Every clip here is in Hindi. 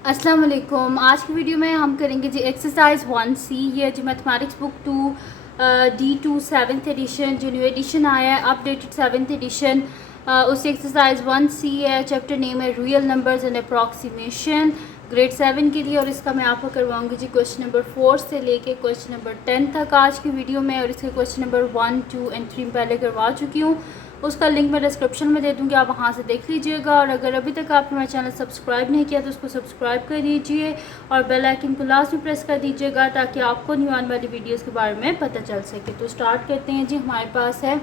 अस्सलाम वालेकुम। आज की वीडियो में हम करेंगे जी एक्सरसाइज 1C। ये जी mathematics book 2 D2 7th edition जो न्यू एडिशन आया है, अपडेटेड 7th एडिशन। उस एक्सरसाइज 1C है, चैप्टर नेम है real numbers and approximation, grade 7 के लिए। और इसका मैं आपको करवाऊंगी जी क्वेश्चन नंबर 4 से लेके क्वेश्चन नंबर 10 तक आज की वीडियो में। और इसके क्वेश्चन नंबर 1, 2 एंड 3 पहले करवा चुकी हूँ, उसका लिंक मैं डिस्क्रिप्शन में दे दूँगी, आप वहाँ से देख लीजिएगा। और अगर अभी तक आपने मेरा चैनल सब्सक्राइब नहीं किया तो उसको सब्सक्राइब कर दीजिए और बेल आइकन को लास्ट में प्रेस कर दीजिएगा ताकि आपको न्यू आने वाली वीडियोस के बारे में पता चल सके। तो स्टार्ट करते हैं जी। हमारे पास है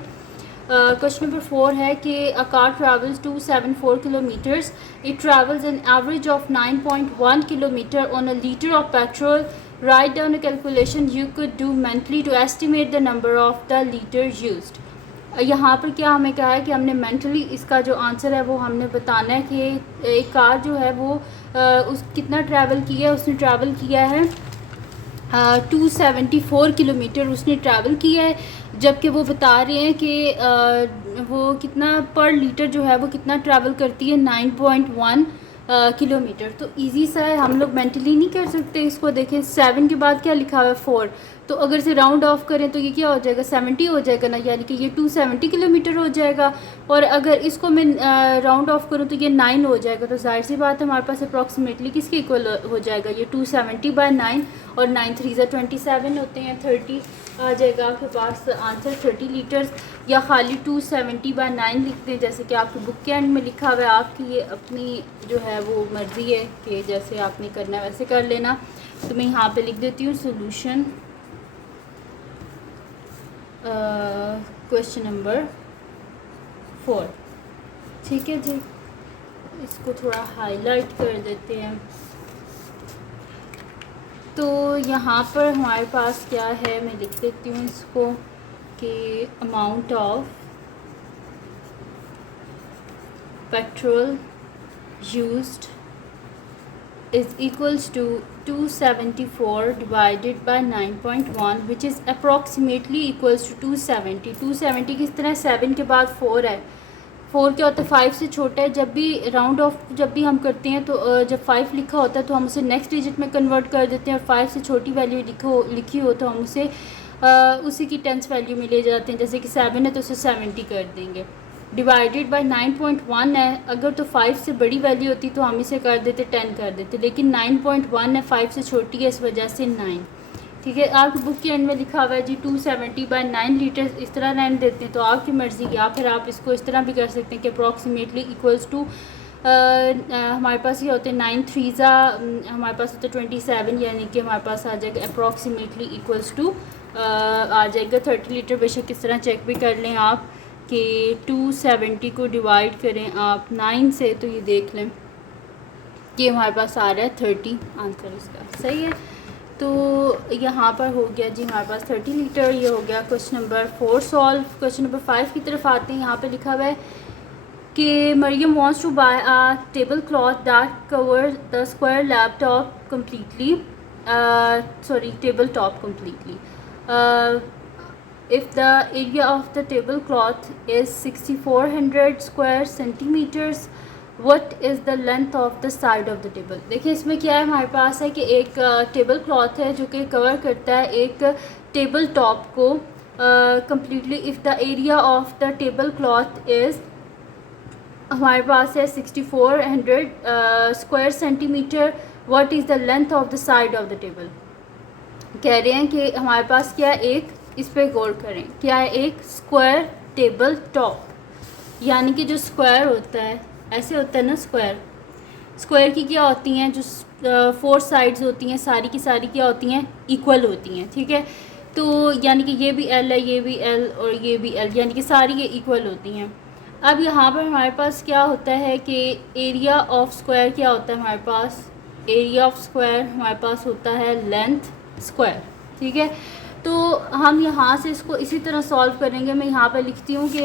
क्वेश्चन नंबर 4 है कि a car travels 274 kilometres, it travels an average of 9.1 kilometre on a litre of petrol, right down a calculation you could do mentally to estimate the number of the litre used. यहाँ पर क्या हमें कहा है कि हमने मेंटली इसका जो आंसर है वो हमने बताना है कि एक कार जो है वो उस कितना ट्रैवल किया है। उसने ट्रैवल किया है 274 किलोमीटर उसने ट्रैवल किया है, जबकि वो बता रहे हैं कि वो कितना पर लीटर जो है वो कितना ट्रैवल करती है, 9.1 किलोमीटर। तो इजी सा है, हम लोग मेंटली नहीं कर सकते इसको। देखें 7 के बाद क्या लिखा हुआ है 4, तो अगर इसे राउंड ऑफ करें तो ये क्या हो जाएगा, 70 हो जाएगा ना, यानी कि ये 270 किलोमीटर हो जाएगा। और अगर इसको मैं राउंड ऑफ करूँ तो ये 9 हो जाएगा। तो जाहिर सी बात है हमारे पास अप्रॉक्सीमेटली किसके इक्वल हो जाएगा, ये 270/9 और 9 3 27 होते हैं, 30 आ जाएगा आपके पास आंसर 30 लीटर्स। या खाली 270/9 लिख दें जैसे कि आपकी बुक के एंड में लिखा हुआ है। आपकी ये अपनी जो है वो मर्ज़ी है कि जैसे आपने करना है वैसे कर लेना। तो मैं यहाँ पे लिख देती हूँ सोल्यूशन क्वेश्चन नंबर 4। ठीक है जी, इसको थोड़ा हाईलाइट कर देते हैं। तो यहाँ पर हमारे पास क्या है, मैं लिख देती हूँ इसको कि amount of petrol used is equals to 274 divided by 9.1 which is approximately equals to 270। 270 किस तरह 7 के बाद 4 है, 4 क्या होता है 5 से छोटा है। जब भी राउंड ऑफ जब भी हम करते हैं तो जब 5 लिखा होता है तो हम उसे नेक्स्ट डिजिट में कन्वर्ट कर देते हैं, और 5 से छोटी वैल्यू लिखी हो तो हम उसे उसी की 10th वैल्यू में ले जाते हैं। जैसे कि 7 है तो उसे 70 कर देंगे। डिवाइडेड बाय 9.1 है, अगर तो 5 से बड़ी वैल्यू होती तो हम इसे कर देते 10 कर देते, लेकिन 9.1 है, 5 से छोटी है, इस वजह से 9। ठीक है, आपकी बुक के एंड में लिखा हुआ है जी 270/9 लीटर, इस तरह 9 देते हैं तो आपकी मर्ज़ी। या फिर आप इसको इस तरह भी कर सकते हैं कि अप्रॉक्सीमेटली इक्वल्स टू हमारे पास ये होते हैं 9 3 हमारे पास होते 27, यानी कि हमारे पास आ जाएगा अप्रॉक्सीमेटली इक्वल्स टू आ जाएगा 30 लीटर। बेशक इस तरह चेक भी कर लें आप कि 270 को डिवाइड करें आप 9 से तो ये देख लें कि हमारे पास आ रहा है 30 आंसर इसका। सही है, तो यहाँ पर हो गया जी हमारे पास 30 लीटर। ये हो गया question number 4 solve. Question number 5 की तरफ आते हैं। यहाँ पे लिखा हुआ है कि Mariam wants to buy a table cloth that cover the square laptop completely, sorry table top completely. If the area of the tablecloth is 6400 square centimeters, what is the length of the side of the table। देखिए इसमें क्या है, हमारे पास है कि एक टेबल क्लॉथ है जो कि कवर करता है एक टेबल टॉप को completely. If the area of the table cloth is, हमारे पास है 6400 square centimetre, what is the length of the side of the table. कह रहे हैं कि हमारे पास क्या एक, इस पर गौर करें, क्या है एक स्क्वायर टेबल टॉप, यानी कि जो स्क्वायर होता है ऐसे होता है ना, स्क्वायर की क्या होती हैं, जो 4 साइड्स होती हैं सारी की सारी क्या होती हैं, इक्वल होती हैं। ठीक है, तो यानी कि ये भी एल है, ये भी एल और ये भी एल, यानी कि सारी ये इक्वल होती हैं। अब यहाँ पर हमारे पास क्या होता है कि एरिया ऑफ स्क्वायर क्या होता है, हमारे पास एरिया ऑफ स्क्वायर हमारे पास होता है लेंथ स्क्वायर। ठीक है, तो हम यहाँ से इसको इसी तरह सॉल्व करेंगे। मैं यहाँ पर लिखती हूँ कि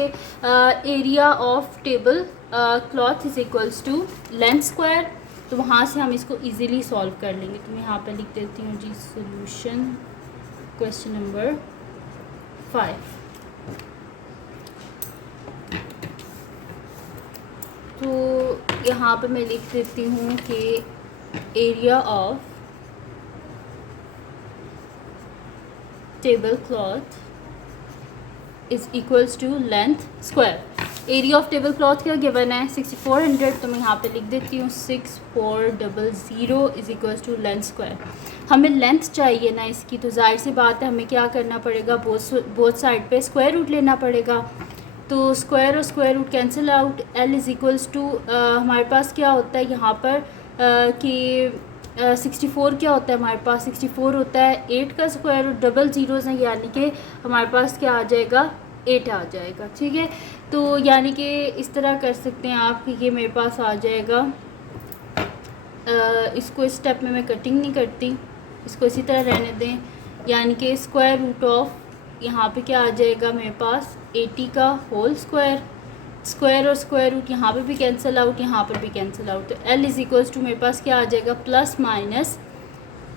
area of table cloth is equals to length square, तो वहाँ से हम इसको इजीली सॉल्व कर लेंगे। तो मैं यहाँ पर लिख देती हूँ जी सोल्यूशन क्वेश्चन नंबर 5। तो यहाँ पर मैं लिख देती हूँ कि area of table cloth is equals to length square. Area of table cloth क्या गिवन है 6400, तो मैं यहाँ पे लिख देती हूँ 6400 is equals to length square. हमें लेंथ चाहिए ना इसकी, तो जाहिर सी बात है हमें क्या करना पड़ेगा, बोथ साइड पे स्क्वायर रूट लेना पड़ेगा। तो स्क्वायर और square root cancel out, L is equals to हमारे पास क्या होता है यहाँ पर कि 64 क्या होता है हमारे पास, 64 होता है 8 का स्क्वायर और डबल ज़ीरोज़ हैं, यानी कि हमारे पास क्या आ जाएगा 8 आ जाएगा। ठीक है, तो यानी कि इस तरह कर सकते हैं आप कि ये मेरे पास आ जाएगा। इसको इस स्टेप में मैं कटिंग नहीं करती, इसको इसी तरह रहने दें, यानी कि स्क्वायर रूट ऑफ यहाँ पे क्या आ जाएगा मेरे पास 80 का होल स्क्वायर। स्क्वायर और स्क्वायर रूट यहाँ पे भी कैंसिल आउट, यहाँ पर भी कैंसिल आउट, तो एल इज़ इक्वल्स टू मेरे पास क्या आ जाएगा प्लस माइनस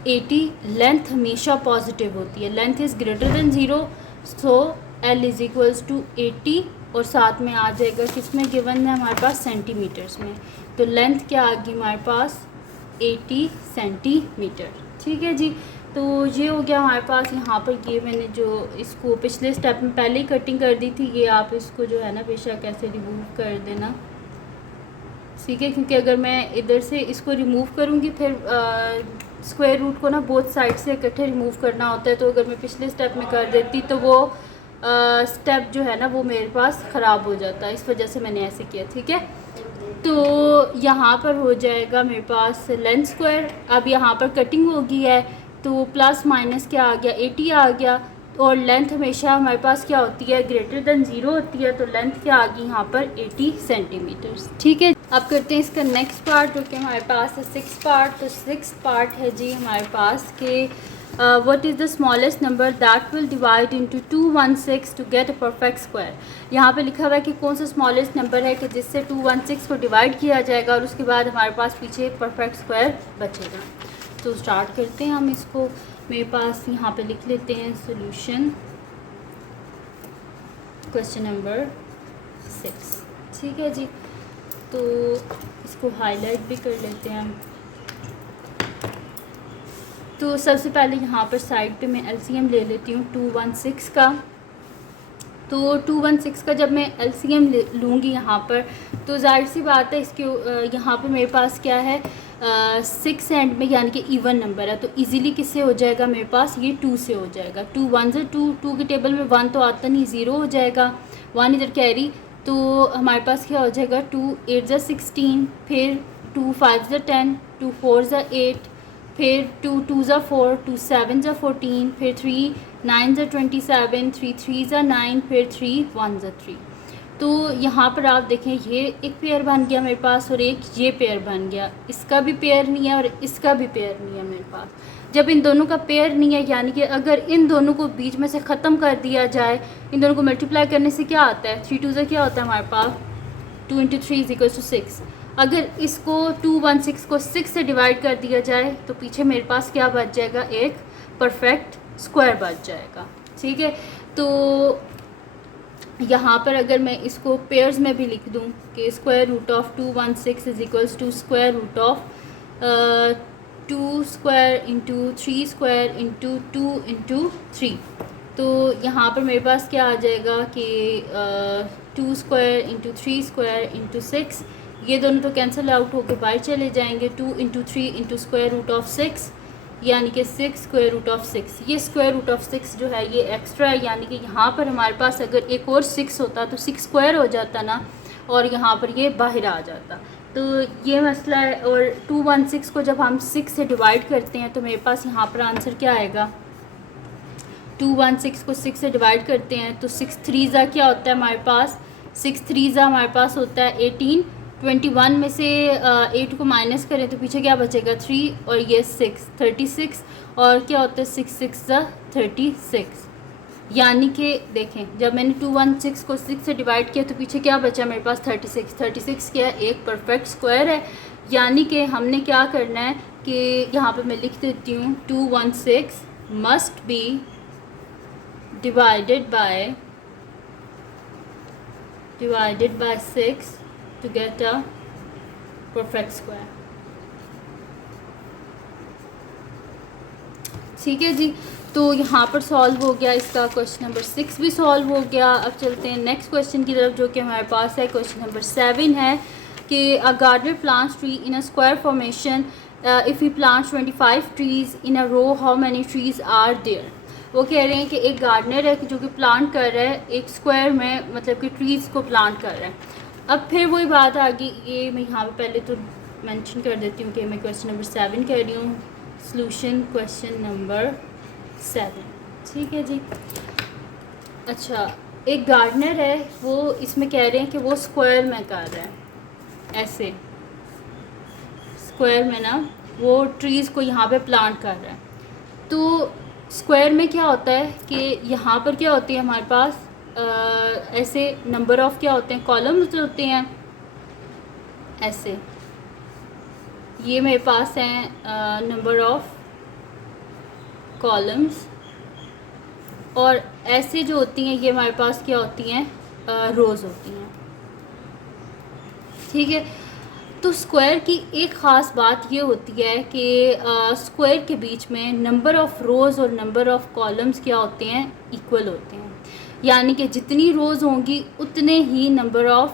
80। लेंथ हमेशा पॉजिटिव होती है, length is greater than zero, so L is equals to 80 और साथ में आ जाएगा किस में गिवन है हमारे पास सेंटीमीटर्स में, तो लेंथ क्या आ गई हमारे पास 80 सेंटीमीटर। ठीक है जी, तो ये हो गया हमारे पास यहाँ पर। ये मैंने जो इसको पिछले स्टेप में पहले ही कटिंग कर दी थी, ये आप इसको जो है ना बेशक ऐसे रिमूव कर देना। ठीक है, क्योंकि अगर मैं इधर से इसको रिमूव करूँगी फिर स्क्वायर रूट को ना बोथ साइड से इकट्ठे रिमूव करना होता है, तो अगर मैं पिछले स्टेप में कर देती तो वो स्टेप जो है ना वो मेरे पास ख़राब हो जाता है, इस वजह से मैंने ऐसे किया। ठीक है, तो यहाँ पर हो जाएगा मेरे पास लेंथ स्क्वायर। अब यहाँ पर कटिंग हो गई है तो प्लस माइनस क्या आ गया 80 आ गया, और लेंथ हमेशा हमारे पास क्या होती है ग्रेटर देन ज़ीरो होती है, तो लेंथ क्या आ गई यहाँ पर 80 सेंटीमीटर्स। ठीक है, अब करते हैं इसका नेक्स्ट पार्ट, जो कि हमारे पास है 6 पार्ट। तो 6 पार्ट है जी हमारे पास के what is the smallest number that will divide into 216 to get a perfect square। यहाँ पे लिखा हुआ है कि कौन सा स्मॉलेस्ट नंबर है कि जिससे 216 को डिवाइड किया जाएगा और उसके बाद हमारे पास पीछे परफेक्ट स्क्वायर बचेगा। तो स्टार्ट करते हैं हम इसको। मेरे पास यहाँ पे लिख लेते हैं सोल्यूशन क्वेश्चन नंबर 6। ठीक है जी, तो इसको हाईलाइट भी कर लेते हैं हम। तो सबसे पहले यहाँ पर साइड पे मैं एलसीएम ले लेती हूँ 216 का। तो 216 का जब मैं एलसीएम लूँगी यहाँ पर, तो जाहिर सी बात है इसके यहाँ पर मेरे पास क्या है 6 एंड में, यानी कि इवन नंबर है, तो इजीली किससे हो जाएगा मेरे पास ये 2 से हो जाएगा। 2 1 से 2 की टेबल में 1 तो आता नहीं, 0 हो जाएगा, 1 इधर कैरी, तो हमारे पास क्या हो जाएगा 2 8 ज़ा 16, फिर 2 5 ज़ा 10, 2 4 ज़ा 8, फिर 2 2 ज़ा 4, 2 7 ज़ा 14, फिर 3 9 ज़ा 27, 3 3 ज़ा 9, फिर 3 1 ज़ा 3। तो यहाँ पर आप देखें ये एक पेयर बन गया मेरे पास और एक ये पेयर बन gया, इसका भी पेयर नहीं है और इसका भी पेयर नहीं है मेरे पास। जब इन दोनों का पेयर नहीं है, यानी कि अगर इन दोनों को बीच में से ख़त्म कर दिया जाए, इन दोनों को मल्टीप्लाई करने से क्या आता है 3 2 ज़ा क्या होता है हमारे पास 2 × 3 = 6। अगर इसको 216 को 6 से डिवाइड कर दिया जाए तो पीछे मेरे पास क्या बच जाएगा एक परफेक्ट स्क्वायर बच जाएगा। ठीक है, तो यहाँ पर अगर मैं इसको पेयर्स में भी लिख दूँ कि square root of 216 is equals to square root of 2 square into 3 square into 2 into 3, तो यहाँ पर मेरे पास क्या आ जाएगा कि 2 स्क्वायर इंटू 3 स्क्वायर इंटू 6, ये दोनों तो कैंसिल आउट होकर बाहर चले जाएंगे। 2 into 3 into square root of 6, यानी कि 6 स्क्वायर रूट ऑफ 6। ये स्क्वायर रूट ऑफ 6 जो है ये एक्स्ट्रा है, यानी कि यहाँ पर हमारे पास अगर एक और 6 होता तो 6 स्क्वायर हो जाता ना, और यहाँ पर ये बाहर आ जाता। तो ये मसला है। और 216 को जब हम 6 से डिवाइड करते हैं तो मेरे पास यहाँ पर आंसर क्या आएगा, 216 को 6 से डिवाइड करते हैं तो 6 3 ज़ा क्या होता है हमारे पास 6 3 ज़ा हमारे पास होता है 18। 21 में से 8 को माइनस करें तो पीछे क्या बचेगा 3 और ये 6 36, और क्या होता है 6 6 ज़ा 36, यानी कि देखें जब मैंने 216 को 6 से डिवाइड किया तो पीछे क्या बचा मेरे पास 36। 36 क्या है एक परफेक्ट स्क्वायर है, यानी कि हमने क्या करना है कि यहाँ पे मैं लिख देती हूँ 216 must be divided by 6 to get a perfect square। ठीक है जी। तो यहाँ पर सॉल्व हो गया इसका क्वेश्चन नंबर 6 भी सॉल्व हो गया। अब चलते हैं नेक्स्ट क्वेश्चन की तरफ जो कि हमारे पास है क्वेश्चन नंबर 7 है कि a gardener plants tree in a square formation if he plants 25 trees in a row how many trees are there. वो कह रहे हैं कि एक गार्डनर है कि जो कि प्लांट कर रहा है एक स्क्वायर में, मतलब कि ट्रीज़ को प्लांट कर रहा है। अब फिर वही बात आ गई, ये मैं यहाँ पे पहले तो मेंशन कर देती हूँ कि मैं क्वेश्चन नंबर 7 कर रही हूँ, सॉल्यूशन क्वेश्चन नंबर 7। ठीक है जी। अच्छा, एक गार्डनर है, वो इसमें कह रहे हैं कि वो स्क्वायर में कर रहा है, ऐसे स्क्वायर में ना वो ट्रीज़ को यहाँ पे प्लांट कर रहा है। तो स्क्वायर में क्या होता है कि यहाँ पर क्या होती है हमारे पास ऐसे नंबर ऑफ़ क्या होते हैं, कॉलम्स होते हैं ऐसे। ये मेरे पास हैं नंबर ऑफ़ कॉलम्स, और ऐसे जो होती हैं ये हमारे पास क्या होती हैं, रोज़ होती हैं। ठीक है। तो स्क्वायर की एक ख़ास बात ये होती है कि स्क्वायर के बीच में नंबर ऑफ़ रोज़ और नंबर ऑफ़ कॉलम्स क्या होते हैं, इक्वल होते हैं। यानी कि जितनी रोज़ होंगी उतने ही नंबर ऑफ़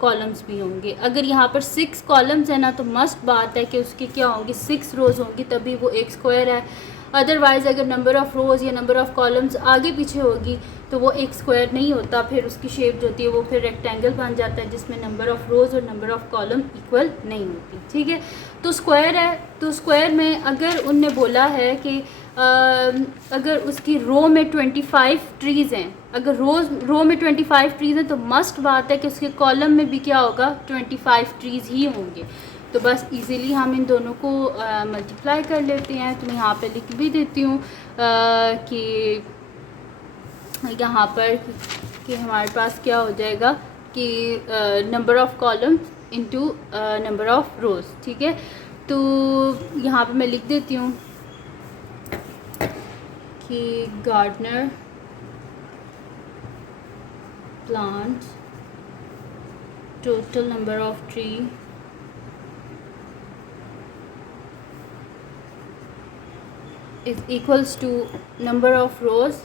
कॉलम्स भी होंगे। अगर यहाँ पर 6 कॉलम्स है ना, तो मस्ट बात है कि उसके क्या होंगी, 6 रोज़ होंगी, तभी वो एक स्क्वायर है। अदरवाइज़ अगर नंबर ऑफ़ रोज़ या नंबर ऑफ़ कॉलम्स आगे पीछे होगी तो वो एक स्क्वायर नहीं होता, फिर उसकी शेप जो होती है वो फिर रेक्टेंगल बन जाता है जिसमें नंबर ऑफ़ रोज़ और नंबर ऑफ़ कॉलम इक्वल नहीं होती। ठीक है। तो स्क्वायर है, तो स्क्वायर में अगर उनने बोला है कि अगर उसकी रो में 25 ट्रीज़ हैं, अगर रो में 25 ट्रीज़ हैं तो मस्ट बात है कि उसके कॉलम में भी क्या होगा, 25 ट्रीज़ ही होंगे। तो बस इजीली हम इन दोनों को मल्टीप्लाई कर लेते हैं। तो मैं यहाँ पे लिख भी देती हूँ कि यहाँ पर कि हमारे पास क्या हो जाएगा कि number of column into number of rows. ठीक है। तो यहाँ पे मैं लिख देती हूँ कि gardener plants total number of tree is equals to number of rows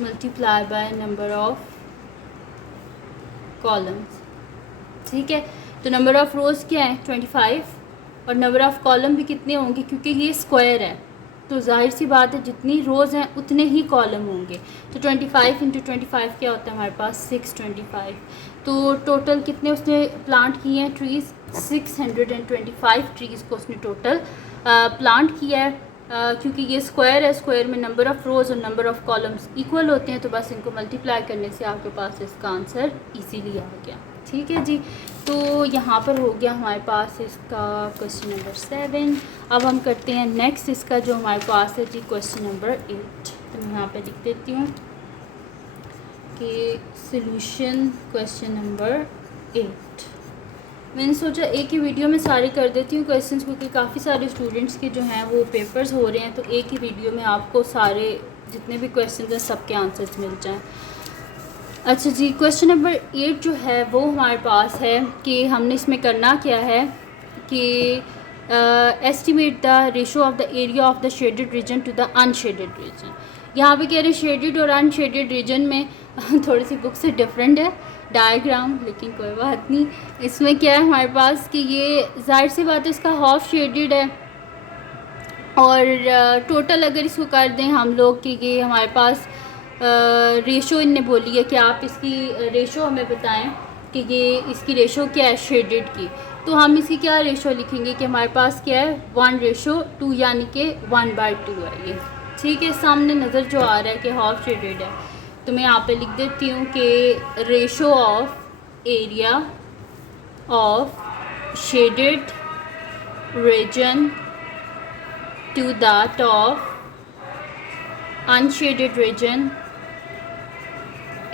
multiplied by number of columns। ठीक है। तो नंबर ऑफ़ रोज़ क्या है, 25, और नंबर ऑफ़ कॉलम भी कितने होंगे, क्योंकि ये स्क्वायर है तो जाहिर सी बात है जितनी रोज़ हैं उतने ही कॉलम होंगे। तो 25 इंटू 25 क्या होता है हमारे पास, 625। तो टोटल कितने उसने प्लांट किए हैं ट्रीज़, 625 ट्रीज़ को उसने टोटल प्लांट किया है। क्योंकि ये स्क्वायर है, स्क्वायर में नंबर ऑफ़ रोज़ और नंबर ऑफ़ कॉलम्स इक्वल होते हैं, तो बस इनको मल्टीप्लाई करने से आपके पास इसका आंसर इजीली आ गया। ठीक है जी। तो यहाँ पर हो गया हमारे पास इसका क्वेश्चन नंबर 7। अब हम करते हैं नेक्स्ट इसका जो हमारे पास है जी क्वेश्चन नंबर 8। तो मैं यहाँ पे लिख देती हूँ कि सॉल्यूशन क्वेश्चन नंबर 8। मैंने सोचा एक ही वीडियो में सारे कर देती हूँ क्वेश्चंस, क्योंकि काफ़ी सारे स्टूडेंट्स के जो हैं वो पेपर्स हो रहे हैं, तो एक ही वीडियो में आपको सारे जितने भी क्वेश्चंस हैं सबके आंसर्स मिल जाएँ। अच्छा जी, क्वेश्चन नंबर 8 जो है वो हमारे पास है कि हमने इसमें करना क्या है कि estimate the ratio of the area of the shaded region to the unshaded region. यहाँ पे कह रहे हैं शेडेड और अनशेडेड रीजन में थोड़ी सी बुक से डिफरेंट है डायग्राम, लेकिन कोई बात नहीं। इसमें क्या है हमारे पास कि ये जाहिर सी बात है इसका हाफ शेडेड है, और टोटल अगर इसको कर दें हम लोग कि ये हमारे पास रेशो इनने बोली है कि आप इसकी रेशो हमें बताएं कि ये इसकी रेशो क्या है शेडेड की। तो हम इसकी क्या रेशो लिखेंगे कि हमारे पास क्या है 1:2, यानी कि 1/2 है ये। ठीक है। सामने नज़र जो आ रहा है कि हाफ शेडेड है, तो मैं यहाँ पे लिख देती हूँ कि ratio of area of shaded region to that of unshaded region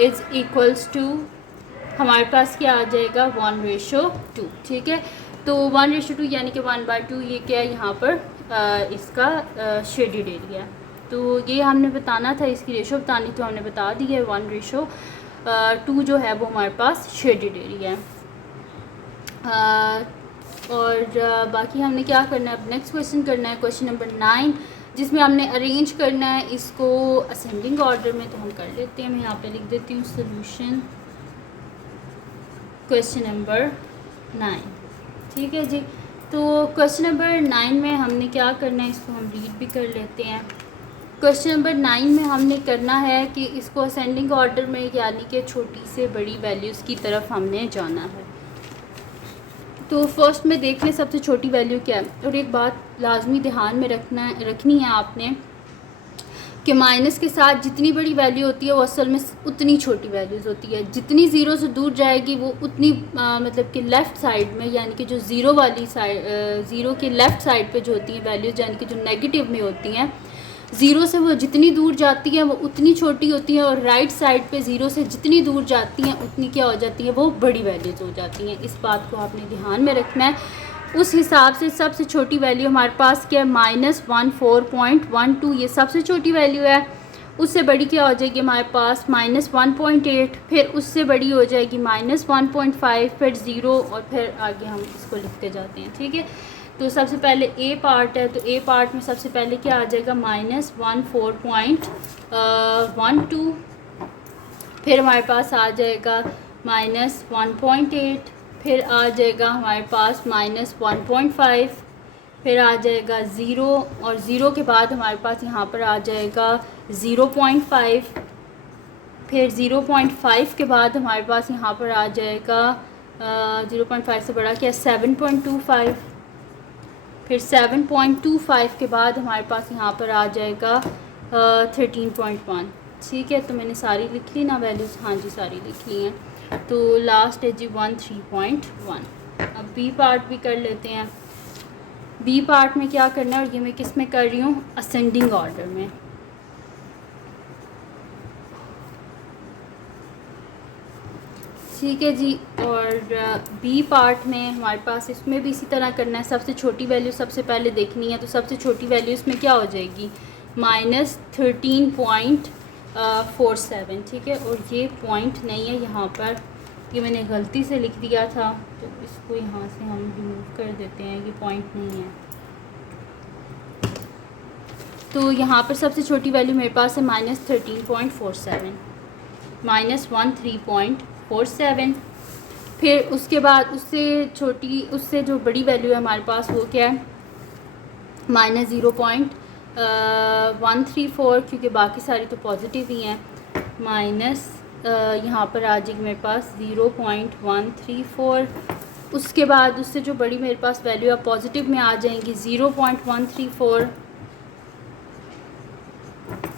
is equals to, हमारे पास क्या आ जाएगा 1:2। ठीक है। तो 1:2 यानी कि 1/2 ये क्या है यहाँ पर इसका शेडेड एरिया। तो ये हमने बताना था, इसकी रेशो बतानी, तो हमने बता दी है 1:2 जो है वो हमारे पास शेडेड एरिया है। और बाकी हमने क्या करना है, अब नेक्स्ट क्वेश्चन करना है, क्वेश्चन नंबर 9, जिसमें हमने अरेंज करना है इसको असेंडिंग ऑर्डर में। तो हम कर लेते हैं, मैं यहाँ पे लिख देती हूँ सोल्यूशन क्वेश्चन नंबर 9। ठीक है जी। तो क्वेश्चन नंबर 9 में हमने क्या करना है, इसको हम रीड भी कर लेते हैं। क्वेश्चन नंबर 9 में हमने करना है कि इसको असेंडिंग ऑर्डर में, यानी कि छोटी से बड़ी वैल्यूज़ की तरफ हमने जाना है। तो फर्स्ट में देख लें सबसे छोटी वैल्यू क्या है। और एक बात लाजमी ध्यान में रखनी है आपने कि माइनस के साथ जितनी बड़ी वैल्यू होती है वो असल में उतनी छोटी वैल्यूज़ होती है। जितनी ज़ीरो से दूर जाएगी वो उतनी मतलब कि लेफ़्ट साइड में, यानी कि जो ज़ीरो वाली साइड, ज़ीरो के लेफ़्ट साइड पे जो होती हैं वैल्यूज़, यानी कि जो नेगेटिव में होती हैं, ज़ीरो से वो जितनी दूर जाती हैं वो उतनी छोटी होती हैं। और राइट साइड पे ज़ीरो से जितनी दूर जाती हैं उतनी क्या हो जाती हैं, वो बड़ी वैल्यूज़ हो जाती हैं। इस बात को आपने ध्यान में रखना है। उस हिसाब से सबसे छोटी वैल्यू हमारे पास क्या है, -14.12, ये सबसे छोटी वैल्यू है। उससे बड़ी क्या हो जाएगी हमारे पास -1.8, फिर उससे बड़ी हो जाएगी -1.5, फिर 0, और फिर आगे हम इसको लिखते जाते हैं। ठीक है। तो सबसे पहले ए पार्ट है, तो ए पार्ट में सबसे पहले क्या आ जाएगा, -14.12, फिर हमारे पास आ जाएगा -1.8, फिर आ जाएगा हमारे पास -1.5, फिर आ जाएगा 0, और 0 के बाद हमारे पास यहाँ पर आ जाएगा 0.5, फिर 0.5 के बाद हमारे पास यहाँ पर आ जाएगा 0.5 से बड़ा क्या, 7.25, फिर 7.25 के बाद हमारे पास यहाँ पर आ जाएगा 13.1। ठीक है। तो मैंने सारी लिख ली ना वैल्यूज़, हाँ जी सारी लिख ली हैं। तो लास्ट है जी 13.1। अब बी पार्ट भी कर लेते हैं। बी पार्ट में क्या करना है, और ये मैं किस में कर रही हूँ, असेंडिंग ऑर्डर में। ठीक है जी। और बी पार्ट में हमारे पास इसमें भी इसी तरह करना है। सबसे छोटी वैल्यू सबसे पहले देखनी है, तो सबसे छोटी वैल्यू इसमें क्या हो जाएगी, -13.47। ठीक है। और ये पॉइंट नहीं है यहाँ पर, ये मैंने गलती से लिख दिया था, तो इसको यहाँ से हम रिमूव कर देते हैं, ये पॉइंट नहीं है। तो यहाँ पर सबसे छोटी वैल्यू मेरे पास है -13.47, -13.47। फिर उसके बाद उससे जो बड़ी वैल्यू है हमारे पास वो क्या है, -0.134, क्योंकि बाकी सारी तो पॉजिटिव ही हैं। माइनस यहाँ पर आ जाएगी मेरे पास 0.134। उसके बाद उससे जो बड़ी मेरे पास वैल्यू है पॉजिटिव में आ जाएंगी 0.134।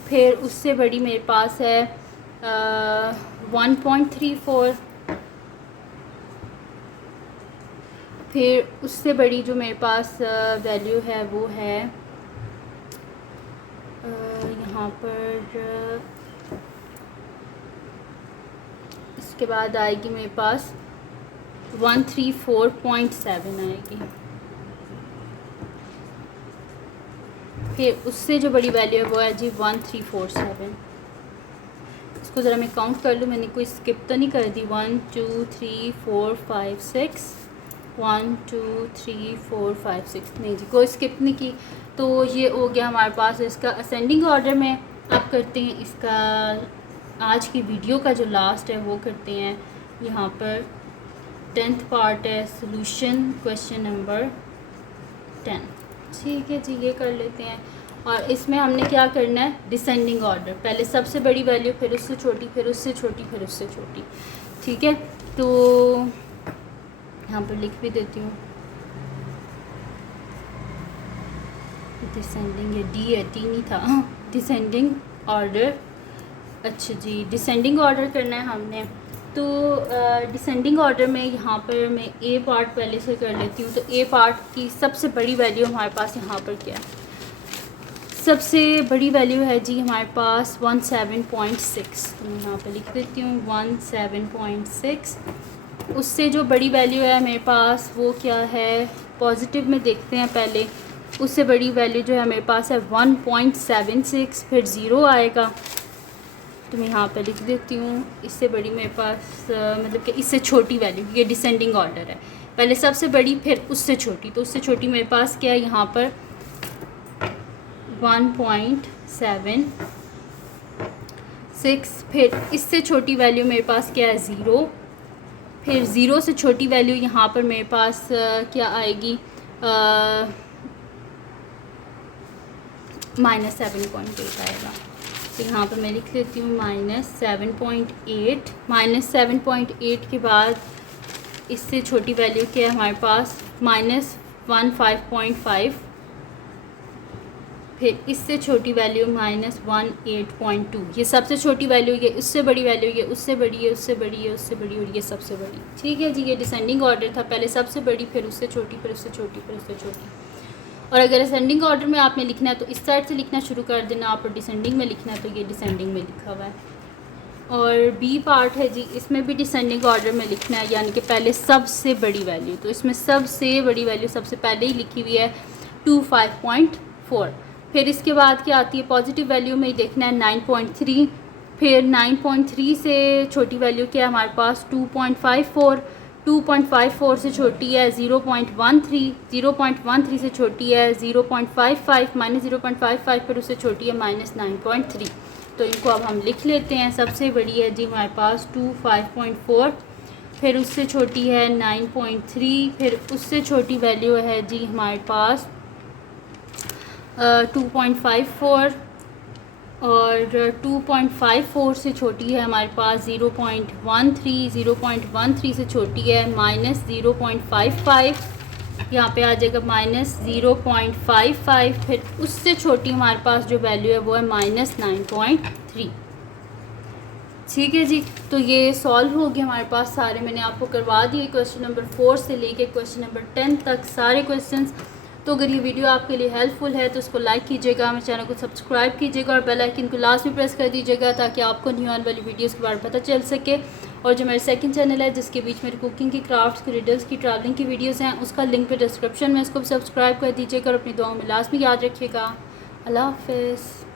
फिर उससे बड़ी मेरे पास है 1.34। फिर उससे बड़ी जो मेरे पास वैल्यू है वो है यहाँ पर, इसके बाद आएगी मेरे पास 134.7 आएगी। फिर उससे जो बड़ी वैल्यू है वो है जी 1347। इसको ज़रा मैं काउंट कर लूँ, मैंने कोई स्किप तो नहीं कर दी। 1 2 3 4 5 6, 1 2 3 4 5 6, नहीं जी कोई स्किप नहीं की। तो ये हो गया हमारे पास इसका असेंडिंग ऑर्डर में। अब करते हैं इसका आज की वीडियो का जो लास्ट है वो करते हैं। यहाँ पर 10th पार्ट है, सोल्यूशन क्वेश्चन नंबर 10। ठीक है जी, ये कर लेते हैं। और इसमें हमने क्या करना है, डिसेंडिंग ऑर्डर, पहले सबसे बड़ी वैल्यू, फिर उससे छोटी, फिर उससे छोटी, फिर उससे छोटी। ठीक है। तो यहाँ पर लिख भी देती हूँ, डिसेंडिंग, ये डी है, टी नहीं था, डिसेंडिंग ऑर्डर। अच्छा जी, डिसेंडिंग ऑर्डर करना है हमने। तो डिसेंडिंग ऑर्डर में यहाँ पर मैं ए पार्ट पहले से कर लेती हूँ। तो ए पार्ट की सबसे बड़ी वैल्यू हमारे पास यहाँ पर क्या है, सबसे बड़ी वैल्यू है जी हमारे पास 17.6। तो मैं यहाँ पर लिख देती हूँ 17.6। उससे जो बड़ी वैल्यू है मेरे पास वो क्या है, पॉजिटिव में देखते हैं पहले। उससे बड़ी वैल्यू जो है मेरे पास है 1.76, फिर 0 आएगा। तो मैं यहाँ पर लिख देती हूँ, इससे बड़ी मेरे पास मतलब कि इससे छोटी वैल्यू, ये डिसेंडिंग ऑर्डर है, पहले सबसे बड़ी फिर उससे छोटी, तो उससे छोटी मेरे पास क्या है यहाँ पर 1.76, फिर इससे छोटी वैल्यू मेरे पास क्या है 0, फिर 0 से छोटी वैल्यू यहाँ पर मेरे पास क्या आएगी -7.8 आएगा। तो यहाँ पर मैं लिख लेती हूँ -7.8। -7.8 के बाद इससे छोटी वैल्यू क्या है हमारे पास -15.5, फिर इससे छोटी वैल्यू -18.2। ये सबसे छोटी वैल्यू है, उससे बड़ी वैल्यू है, उससे बड़ी है, उससे बड़ी है, उससे बड़ी और ये सबसे बड़ी। ठीक है जी, ये डिसेंडिंग ऑर्डर था, पहले सबसे बड़ी, फिर उससे छोटी, फिर उससे छोटी, फिर उससे छोटी। और अगर असेंडिंग ऑर्डर में आपने लिखना है तो इस साइड से लिखना शुरू कर देना, आप डिसेंडिंग में लिखना है तो ये डिसेंडिंग में लिखा हुआ है। और बी पार्ट है जी, इसमें भी डिसेंडिंग ऑर्डर में लिखना है, यानी कि पहले सबसे बड़ी वैल्यू, तो इसमें सबसे बड़ी वैल्यू सबसे पहले ही लिखी हुई है 25.4। फिर इसके बाद क्या आती है, पॉजिटिव वैल्यू में ही देखना है 9.3, फिर 9.3 से छोटी वैल्यू क्या है हमारे पास 2.54, 2.54 से छोटी है 0.13, 0.13 से छोटी है 0.55, -0.55, फिर उससे छोटी है -9.3। तो इनको अब हम लिख लेते हैं। सबसे बड़ी है जी हमारे पास 25.4, फिर उससे छोटी है 9.3, फिर उससे छोटी वैल्यू है जी हमारे पास 2.54, और 2.54 से छोटी है हमारे पास 0.13, 0.13 से छोटी है -0.55, यहाँ पे आ जाएगा -0.55, फिर उससे छोटी हमारे पास जो वैल्यू है वो है -9.3। ठीक है जी, तो ये सॉल्व हो गया हमारे पास सारे, मैंने आपको करवा दिए क्वेश्चन नंबर 4 से लेके क्वेश्चन नंबर 10 तक सारे क्वेश्चंस। तो अगर ये वीडियो आपके लिए हेल्पफुल है तो उसको लाइक कीजिएगा, मेरे चैनल को सब्सक्राइब कीजिएगा और बेल आइकन को लास्ट में प्रेस कर दीजिएगा ताकि आपको न्यू आने वाली वीडियोस के बारे में पता चल सके। और जो मेरा सेकंड चैनल है जिसके बीच मेरी कुकिंग की, क्राफ्ट्स की, रिडल्स की, ट्रैवलिंग की वीडियोस हैं, उसका लिंक पे डिस्क्रिप्शन में, उसको भी सब्सक्राइब कर दीजिएगा और अपनी दुआओं में लास्ट में याद रखिएगा। अल्लाह हाफ़िज़।